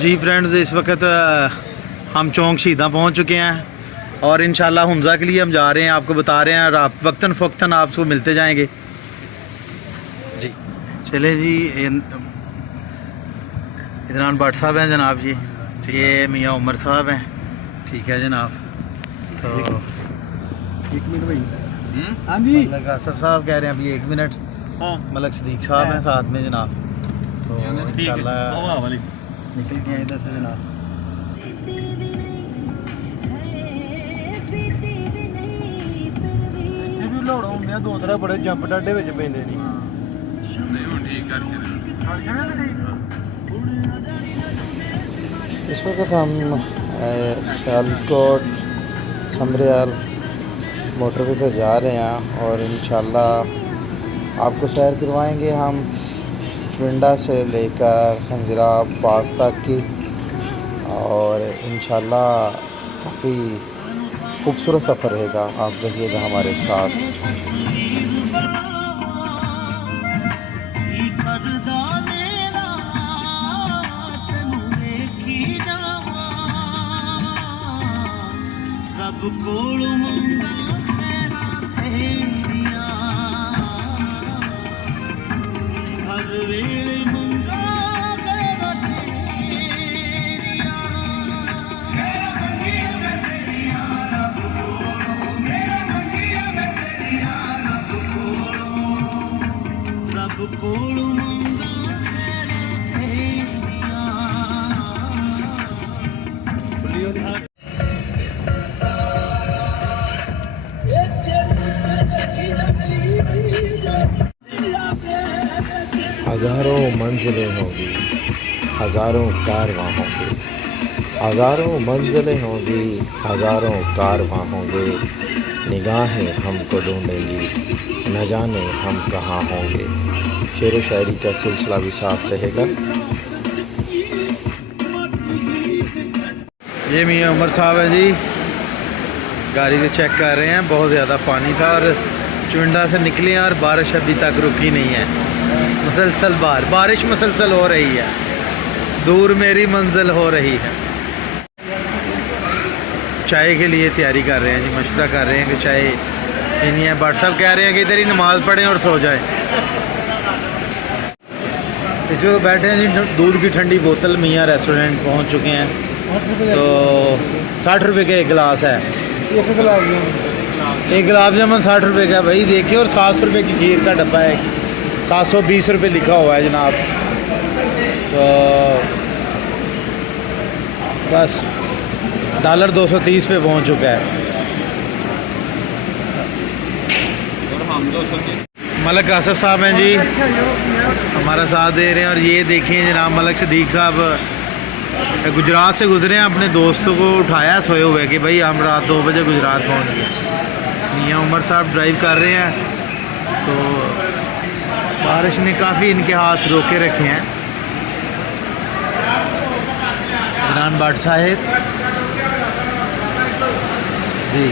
जी friends, इस वक्त हम चौंक शहीदा पहुंच चुके हैं और इंशाल्लाह हमज़ा के लिए हम जा रहे हैं, आपको बता रहे हैं और आप वक्तन फ़क्तन आपको मिलते जाएंगे जी। चले जी, इदरान भट्ट साहब हैं जनाब जी, ये मियाँ उमर साहब हैं, ठीक है जनाब। तो 1 मिनट भाई। हाँ जी, मलक आसफ साहब कह रहे हैं अभी 1 मिनट। हाँ मलक सदीक साहब हैं साथ में जनाब। तो इंशाल्लाह निकल गए इधर से जनाब। ਇੱਥੇ ਵੀ ਲੋੜ ਹੁੰਦੇ ਆ, 2 ਤਰ੍ਹਾਂ ਬੜੇ ਜੰਪ ਡਾਡੇ ਵਿੱਚ ਪੈਂਦੇ ਨਹੀਂ। इस वक्त हम सियालकोट समरियाल मोटरवे पर जा रहे हैं और इंशाल्लाह आपको सैर करवाएंगे हम चुंडा से लेकर खंजराब पास तक की। और इंशाल्लाह काफ़ी खूबसूरत सफ़र रहेगा, आप रहिएगा हमारे साथ। हज़ारों मंजिलें होंगी, हज़ारों कारवां होंगे, हज़ारों मंजिलें होंगी, हज़ारों कारवां होंगे। निगाहें हमको ढूंढेंगी, न जाने हम कहाँ होंगे। शेर व शायरी का सिलसिला भी साथ रहेगा। ये मियाँ उमर साहब है जी, गाड़ी को चेक कर रहे हैं। बहुत ज़्यादा पानी था और चुंडा से निकले हैं और बारिश अभी तक रुकी नहीं है। मुसलसल बारिश मुसलसल हो रही है, दूर मेरी मंजिल हो रही है। चाय के लिए तैयारी कर रहे हैं जी, मशवरा कर रहे हैं कि चाय पीनी है। भट्ट साहब कह रहे हैं कि इधर ही नमाज़ पढ़ें और सो जाएं। इस वक्त बैठे हैं जी, दूध की ठंडी बोतल मियाँ रेस्टोरेंट पहुंच चुके हैं। तो 60 रुपये का एक गिलास है, एक गुलाब जामुन 60 रुपये का भाई, देखिए। और 700 रुपये की खीर का डब्बा है, 720 रुपये लिखा हुआ है जनाब। तो बस डॉलर 230 पे पहुंच चुका है। मलक आसफ साहब हैं जी, हमारा साथ दे रहे हैं। और ये देखिए जनाब, मलक सदीक साहब गुजरात से गुजरे हैं, अपने दोस्तों को उठाया सोए हुए कि भाई हम रात 2 बजे गुजरात पहुंच गए। मियाँ उमर साहब ड्राइव कर रहे हैं, तो बारिश ने काफ़ी इनके हाथ रोके रखे हैं। इदरान भट्ट साहब जी,